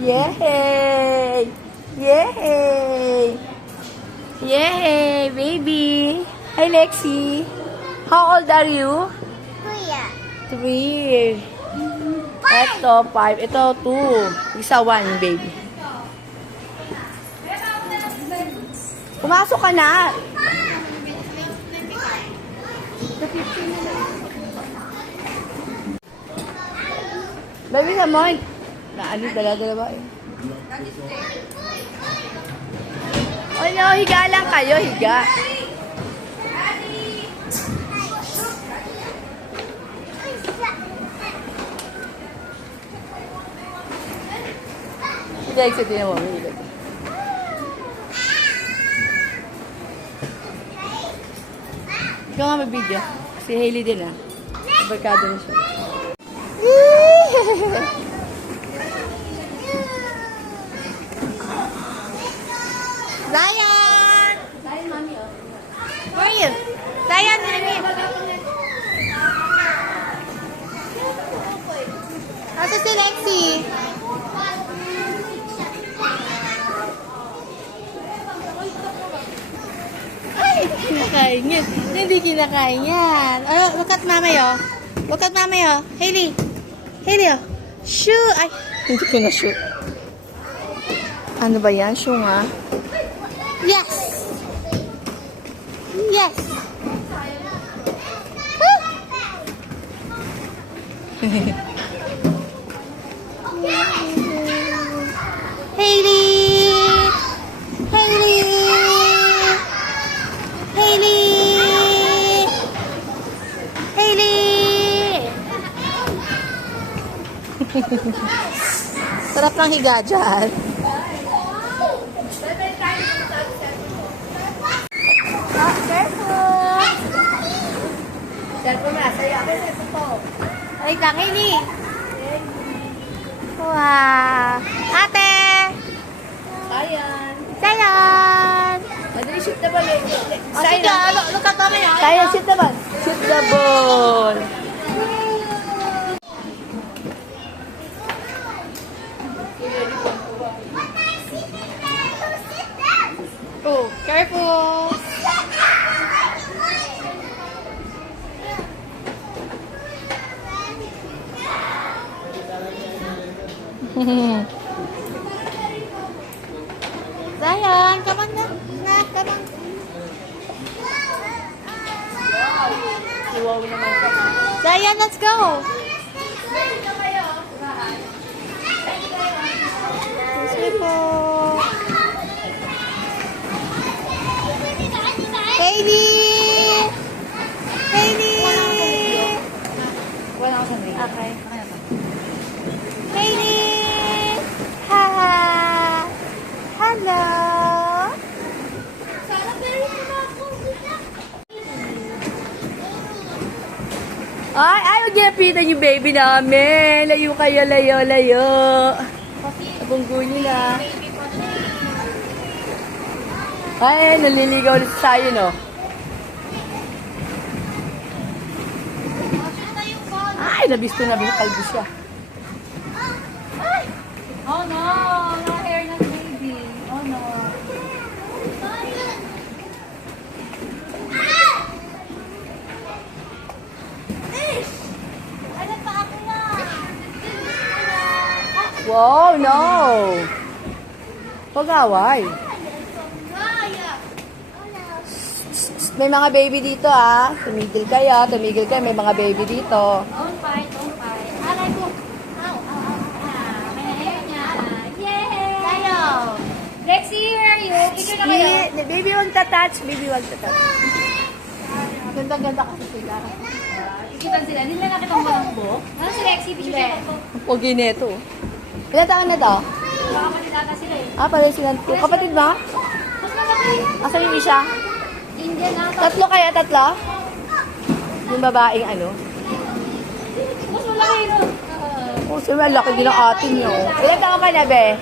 Yay! Yay! Yay, baby! Hi, Lexi. How old are you? 3. Ito, 5. Ito, 2. Isa, 1, baby. Pumasok ka na. Baby, come on. Dala-dala ba eh? Oh no, higa lang kayo, higa. Hindi, excited mo. Ikaw nga mag-video. Si Hailey din ah. Barkado na siya. Zion! Zion, mommy, oh. Where are you? Zion, mommy. Asa si Lexi? Ay, kinakain yan. Hindi kinakain yan. Oh, look at mama, yo. Look at mama, yo. Hailey. Hailey, oh. Shoo! Ay, hindi ko na shoot. Ano ba yan? Shoo nga. Yes! Yes! Hailey! Hailey! Hailey! Hailey! Sarap ng higa dyan. Cellphone na, sa'yo. Ako yung cellphone ko. Ay, tangin eh. Wow. Ate! Sayan. Sayan! Madali shoot the ball eh. Sayan. Look at mami. Sayan, shoot the ball. Shoot the ball. Oh, careful. Zion, come on na. Come on. Zion, let's go. Hailey! Hailey! Okay. Hailey! Hi! Hello! Ay, huwag ginapitan yung baby namin. Layo kayo, layo. Nabunggo nila. Ay, naliligaw ulit sa'yo, no? Ay, nabisto na binakalbo siya. Oh no, no hair ng baby. Oh no. Ano pa ako na? Wow, no! Pag-away. May mga baby dito ah. Tumigil kayo, may mga baby dito. Don't fight, don't fight. Alay ko. Ow, may hair niya. Yay! Tayo. Lexi, where are you? Ikaw na kayo. Baby, wag tatouch. Ganda-ganda kasi sila. Ikitan sila. Hindi na nakita mo lang po. Ano si Lexi? Picture ko. Pogi neto. Ilan taon na to? Kapatid ata sila eh. Ah, pala sila. Kapatid ba? Mas malaki. Asan yung isa? Indian ata. Tatlo? Yung babaeng ano? Mas malaki no. Oh, sila laki din ang atin nyo. Ilan taon ka na, be?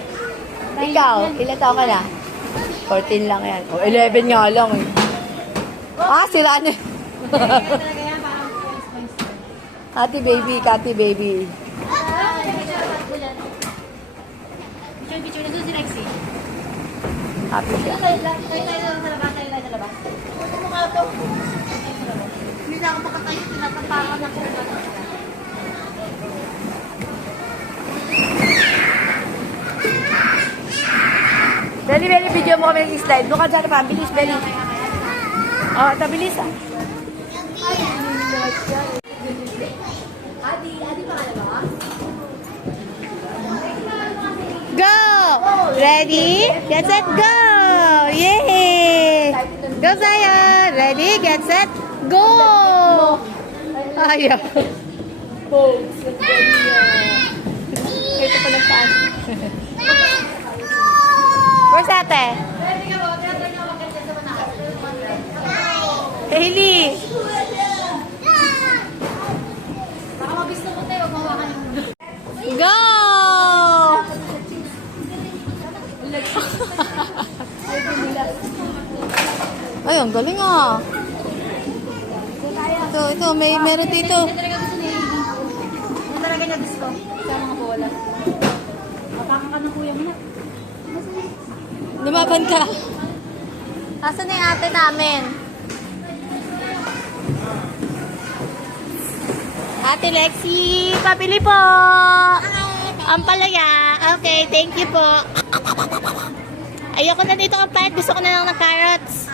Ikaw, ilan taon ka na? 14 lang yan. O, 11 nga lang eh. Ah, sila na. Talaga yan, parang Kati baby. Picture na doon si Lexi. Happy siya. Tayo sa labas. Ano mo ka ito? Hindi na ako makatayo. Tinatapakan ako. Belly, video mo kami nag-slide. Doon ka dyan pa. Bilis, Belly. Oh, tabilis ah. Adi pa ka ba? Go! Ready? Get set, go! Yay! Go, Zion! Ready? Get set, go! Ayaw. Ito pa lang pass. Where's ate? Hailey! Baka mabisto mo tayo, mawakan yung Go! Ay, ang galing ah. Ito, meron dito. Ano talaga niya gusto? Sa mga bola. Mapakan ka ng kuya mo na. Lumaban ka. Nasaan na yung ate namin? Ate Lexi, pabili po. Ang palaya. Okay, thank you po. Ayoko na dito ang pahit. Gusto ko na lang ng carrots.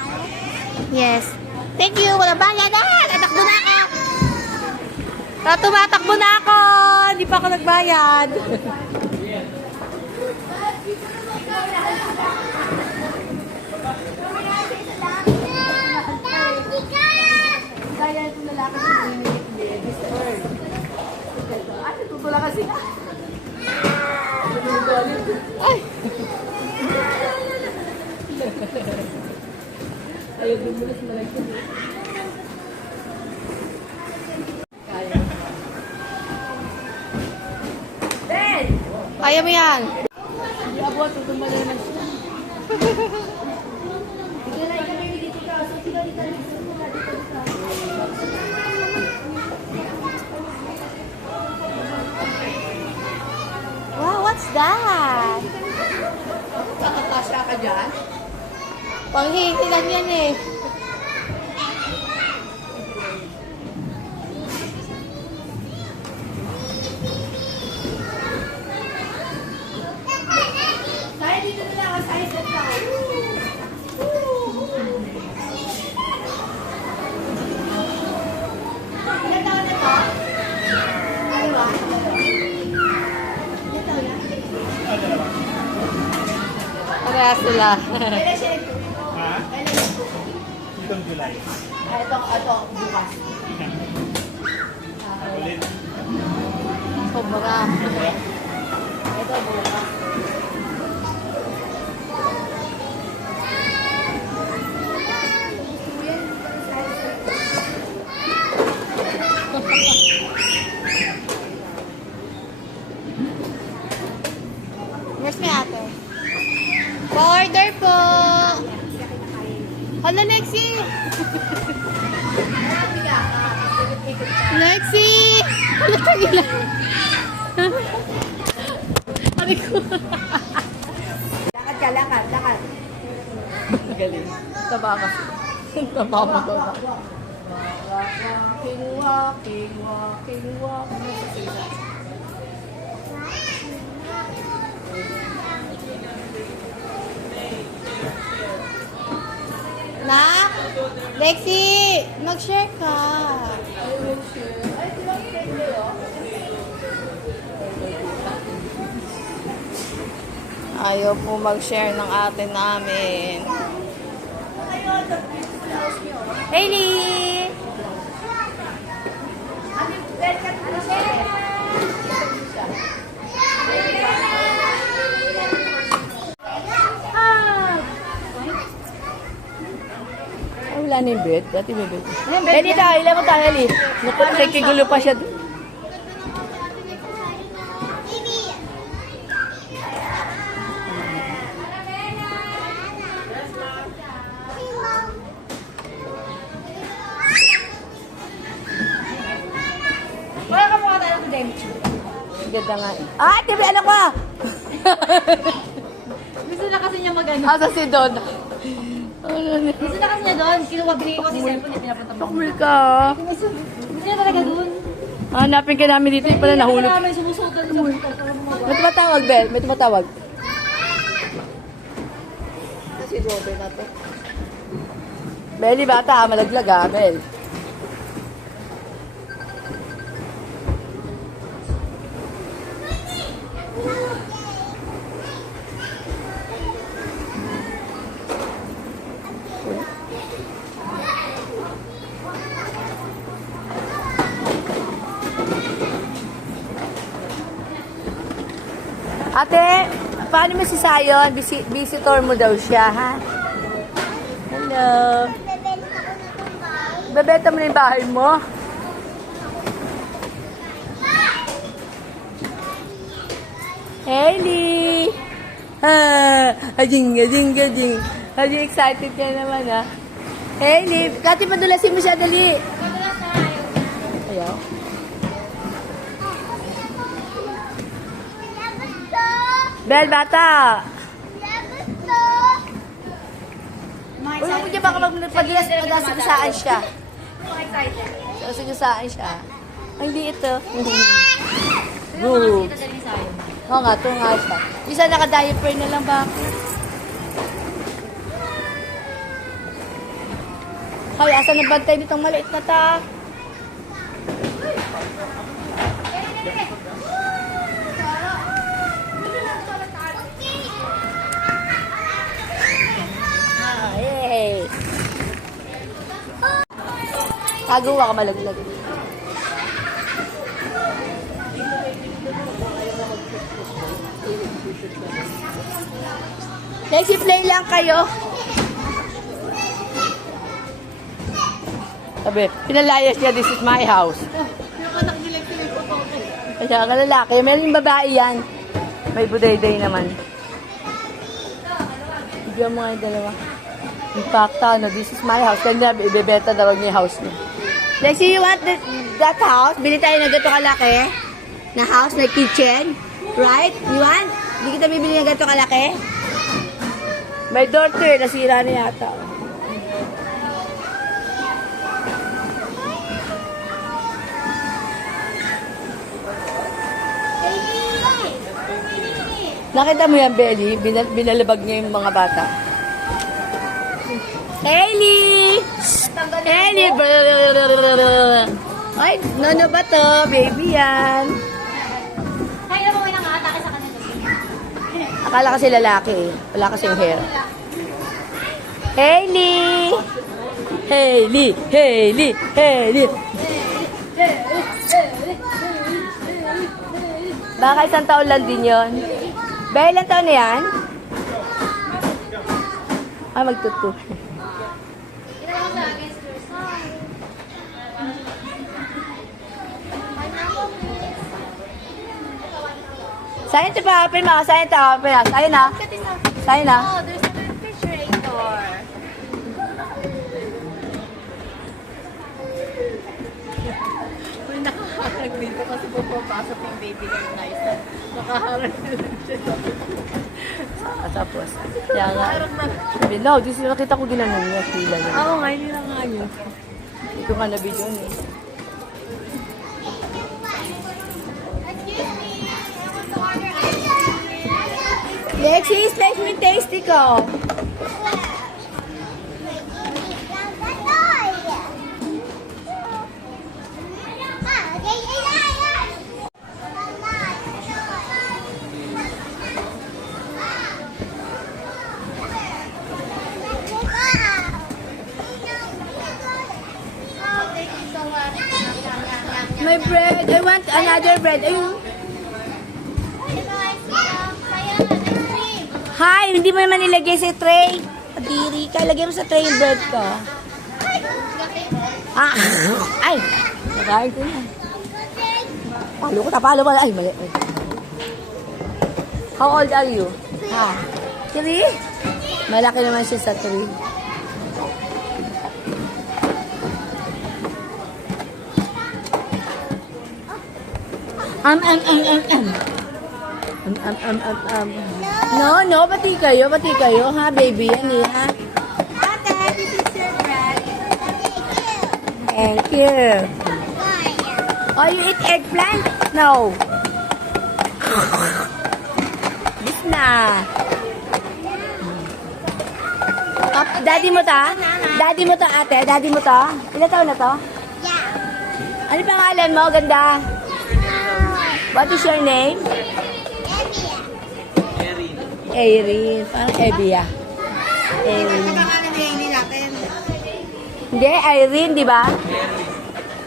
Yes. Thank you. Wala bayad. Tatakbo na ako. Tumatakbo na ako. Hindi pa ako nagbayad. Kaya itong lalaki sa ay, tutula kasi. Ay! Ayaw dumulas malagyan. Kaya. Ben! Kaya mo yan. Hindi ako, tutumba na naman siya. Wow, what's that? Kakakasya ka dyan? Panghihilan yan eh. Saya dito na lang, saya set ka. Ilan taon na to? Dalawa? Ilan taon na? Parehas sila. Kailan siya nagpo? Ha? Kailan nagpo? Itong July. Ito, bukas. Ulit. Sobra. Ito, bukas. Where's my ate? Pa-order po! Hala, Lexi! Lexi! Hala, tagila! Sabi ko. Lakad. Galing. Taba kasi. Taba mo to na. Walking. Na? Lexi! Mag-share ka. Ayaw po mag-share ng ate namin. Hailey! Wala na yung bed. Dati may bed. Heli tayo. Ilan mo tayo, Heli? Nakikigulo pa siya. Wala ka mukha tayo today. Ganda nga. Ah, TV, alam ko! Gusto na kasi niya mag-ano. Asa si Don? Gusto na kasi niya doon. Binigay ko si cellphone niya, pinapunta mo. Tukmul ka. Gusto niya talaga doon. Hanapin ka namin dito, yung pala nahulog. Kaya namin sumusuot doon sa buka. May tumatawag, Bel. May tumatawag. Si Robert na to. Belly, bata, malaglag ah, Bel. Ate, paano mo si Sayon? Visitor mo daw siya, ha? Hello. Bebenta mo na yung bahay mo? Hailey! Ajing. Ajing excited ka naman, ha? Hailey, Kati, padulasin mo siya, dali. Ayaw. Bel, bata! Uy, huwag niya baka magpadasagasaan siya. Sagasaan siya. Ay, hindi ito. Boo. Oo nga, ito nga siya. Isa naka-diaper na lang ba? Hay, asan ang bantay nitong maliit na ta? Hey. Kagawa ka malaglag. Lexi, play lang kayo. Sabi, pinalayas niya, this is my house. Yung anak ni Lexi na yung Kaya ka lalaki, meron yung babae yan. May budayday naman. Bigyan mo nga yung dalawa. Impacta, no, this is my house. Kaya ibebenta na rin yung house niya. Lexi, you want that house? Bili tayo na gato kalaki? Na house, na kitchen? Right? You want? Hindi kita bibili ng gato kalaki? May door to eh, nasira na yata. Nakita mo yan, Belly? Binalabag niya yung mga bata. Hailey! Hailey! Ay, ano ba to? Baby yan. Kaya mo may nang-atake sa kanila. Akala kasi lalaki eh. Wala kasing hair. Hailey! Hailey! Hailey! Hailey! Baka isang taon lang din yun. Ba, ilang taon na yan? Magtutu. Saan ito pa open mo? Saan ito open? Saan na? Saan na? Oh, there's a refrigerator. Uy, nakaharag dito kasi pupapasok yung baby ng nice. Nakaharag dito siya. Tapos, kaya nga, sabi, no, this is nakita ko ginanon niya, sila niya. Oo nga, hindi lang nga yun. Ito nga na video niya. Lexi, slice mo yung tasty ko. My bread. I want another bread. Ayun. Hi, hindi mo naman ilagay sa tray. Kadiri ka. Ilagay mo sa tray yung bread ko. Ah, ay. Nagain ko na. Palo ko. Tapalo mo. Ay, mali. How old are you? Ha? 3? Malaki naman siya sa 3. No, pati kayo, ha, baby, yan eh, ha? Ate, this is your bread. Thank you. Oh, you eat eggplant? No. This na. Daddy mo to? Daddy mo to, ate? Daddy mo to? Ilan taon na to? Yeah. Ano pangalan mo? Ganda. What is your name? Erin. Parang Evia. Erin. Hindi, Irene, di ba?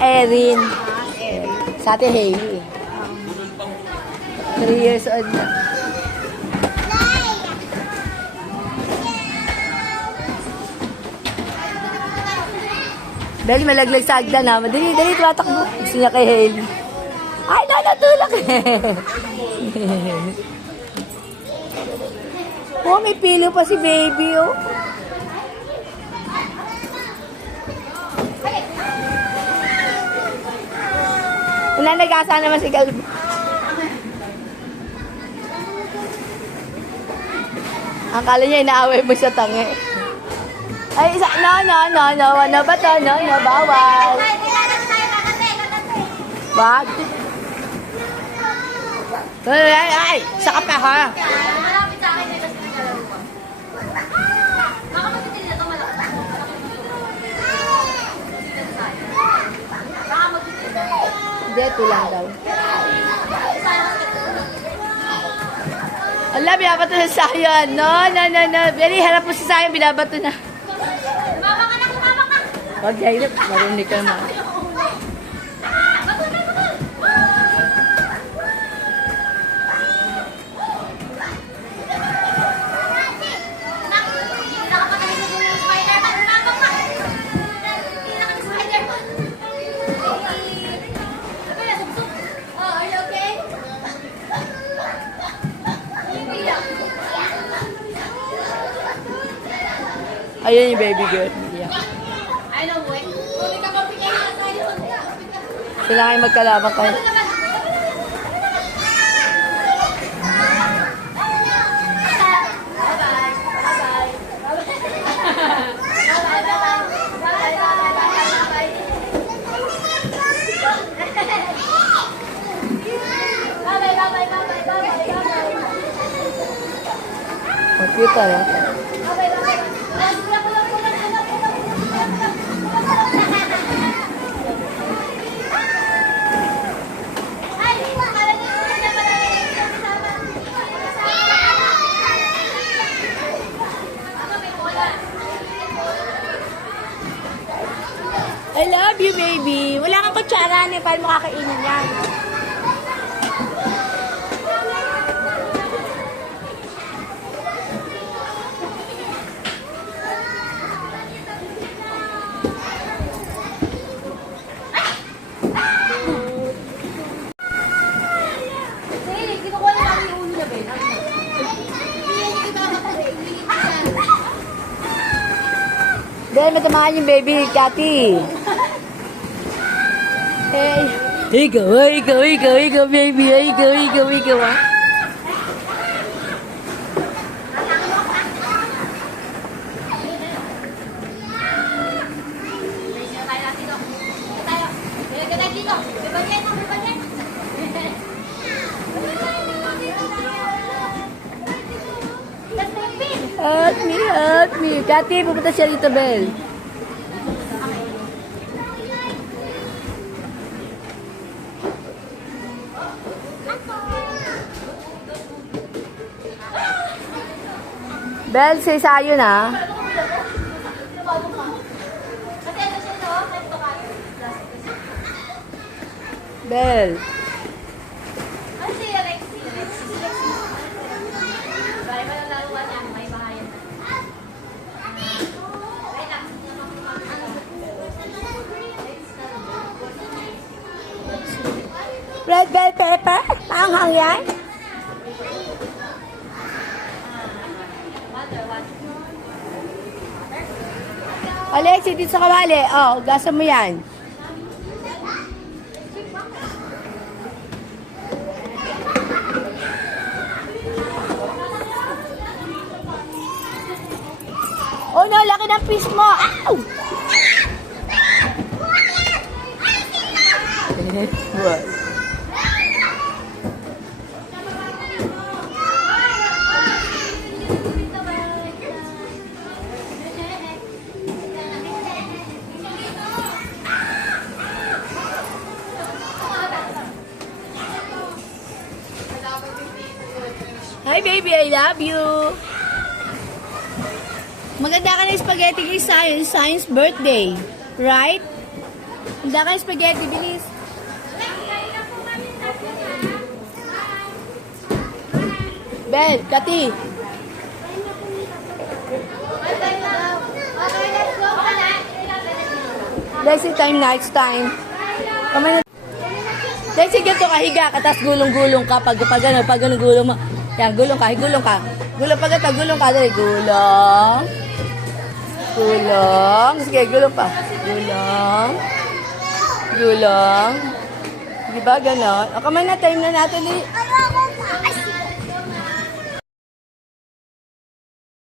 Erin. Sa atin, Hailey. 3 years old na. Dali, malaglag sa agdan na. Dali, tumatakbo. Gusto niya kay Hailey. Ay, natulak Oh, may pilo pa si baby, oh. Nagasa naman si Galbo. Akala niya inaaway mo sa tangi. Ay, isa, no, ba to? No, bawal. Wag. Ay, saka pa ha. Malapit sa akin kasi naglalaro ko. Baka magtitil na ito malakas. Baka magtitil na. Hindi, ito lang daw. Ala, binabato na sayo. No. Very harap po sa sayo, binabato na. Mama ka na, kumama ka! Huwag hirap, marunong ka naman. Ayun yung baby girl. Yeah. I know, boy. Kung ikaw na tayo, Sila kayo magkalaban kayo. Computer, ha? I love you, baby. Wala kang kutsara, eh. Paano mo kakainin yan? Dahil matamahan yung baby, Cathy. Hey. Ikaw, baby. Ikaw, ha? Help me. Cathy, pupunta siya dito, Bel. Bel, say sayo na. Bel. Red bell pepper? Panghang yan? Alexi, dito sa kawali. Oh, gasa mo yan. Oh no, laki ng fish mo. Ow! What? Hi baby, I love you. Maganda ka na spaghetti kay Science. Science birthday. Right? Maganda ka na spaghetti, bilis. Bel, Kati. Lexi, time next time. Kamay na. Lexi, ganito ka, higa ka, tapos gulong-gulong ka. Pag gano'n, gulong mo. Yan, gulong ka. Gulong pa ganito, gulong ka. Dali, gulong. Gulong. Sige, gulong pa. Gulong. Di ba gano'n? O, kamay na, time na natin.